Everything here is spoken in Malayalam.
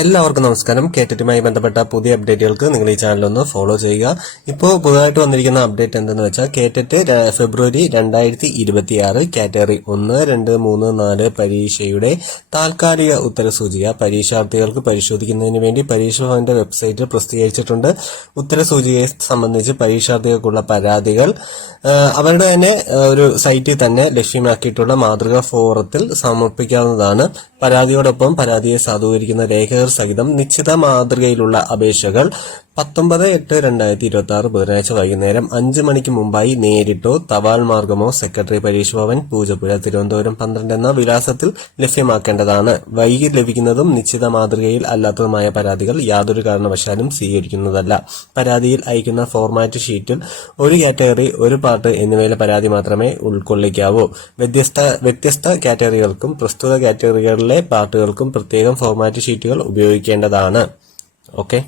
എല്ലാവർക്കും നമസ്കാരം. കേറ്ററ്റുമായി ബന്ധപ്പെട്ട പുതിയ അപ്ഡേറ്റുകൾക്ക് നിങ്ങൾ ഈ ചാനൽ ഒന്ന് ഫോളോ ചെയ്യുക. ഇപ്പോൾ പുതുതായിട്ട് വന്നിരിക്കുന്ന അപ്ഡേറ്റ് എന്തെന്ന് വെച്ചാൽ കേറ്ററ്റ് ഫെബ്രുവരി 2026 കാറ്റഗറി 1, 2, 3, 4 പരീക്ഷയുടെ താൽക്കാലിക ഉത്തരസൂചിക പരീക്ഷാർത്ഥികൾക്ക് പരിശോധിക്കുന്നതിന് വേണ്ടി പരീക്ഷാ ഭവന്റെ വെബ്സൈറ്റിൽ പ്രസിദ്ധീകരിച്ചിട്ടുണ്ട്. ഉത്തരസൂചികയെ സംബന്ധിച്ച് പരീക്ഷാർത്ഥികൾക്കുള്ള പരാതികൾ അവരുടെ തന്നെ ഒരു സൈറ്റിൽ തന്നെ ലഭ്യമാക്കിയിട്ടുള്ള മാതൃകാ ഫോറത്തിൽ സമർപ്പിക്കാവുന്നതാണ്. പരാതിയോടൊപ്പം പരാതിയെ സാധൂകരിക്കുന്ന രേഖകൾ സഹിതം നിശ്ചിത മാതൃകയിലുള്ള അപേക്ഷകൾ 19/8/2026 ബുധനാഴ്ച വൈകുന്നേരം 5 മണിക്ക് മുമ്പായി നേരിട്ടോ തപാൽ മാർഗമോ സെക്രട്ടറി പരീക്ഷ ഭവൻ, പൂജപ്പുര, തിരുവനന്തപുരം 12 എന്ന വിലാസത്തിൽ ലഭ്യമാക്കേണ്ടതാണ്. വൈകി ലഭിക്കുന്നതും നിശ്ചിത മാതൃകയിൽ അല്ലാത്തതുമായ പരാതികൾ യാതൊരു കാരണവശാലും സ്വീകരിക്കുന്നതല്ല. പരാതിയിൽ അയക്കുന്ന ഫോർമാറ്റ് ഷീറ്റിൽ ഒരു കാറ്റഗറി, ഒരു പാർട്ട് എന്നിവയിലെ പരാതി മാത്രമേ ഉൾക്കൊള്ളിക്കാവൂ. വ്യത്യസ്ത കാറ്റഗറികൾക്കും പ്രസ്തുത കാറ്റഗറികളിലെ പാർട്ടുകൾക്കും പ്രത്യേകം ഫോർമാറ്റ് ഷീറ്റുകൾ ഉപയോഗിക്കേണ്ടതാണ്. ഓക്കെ.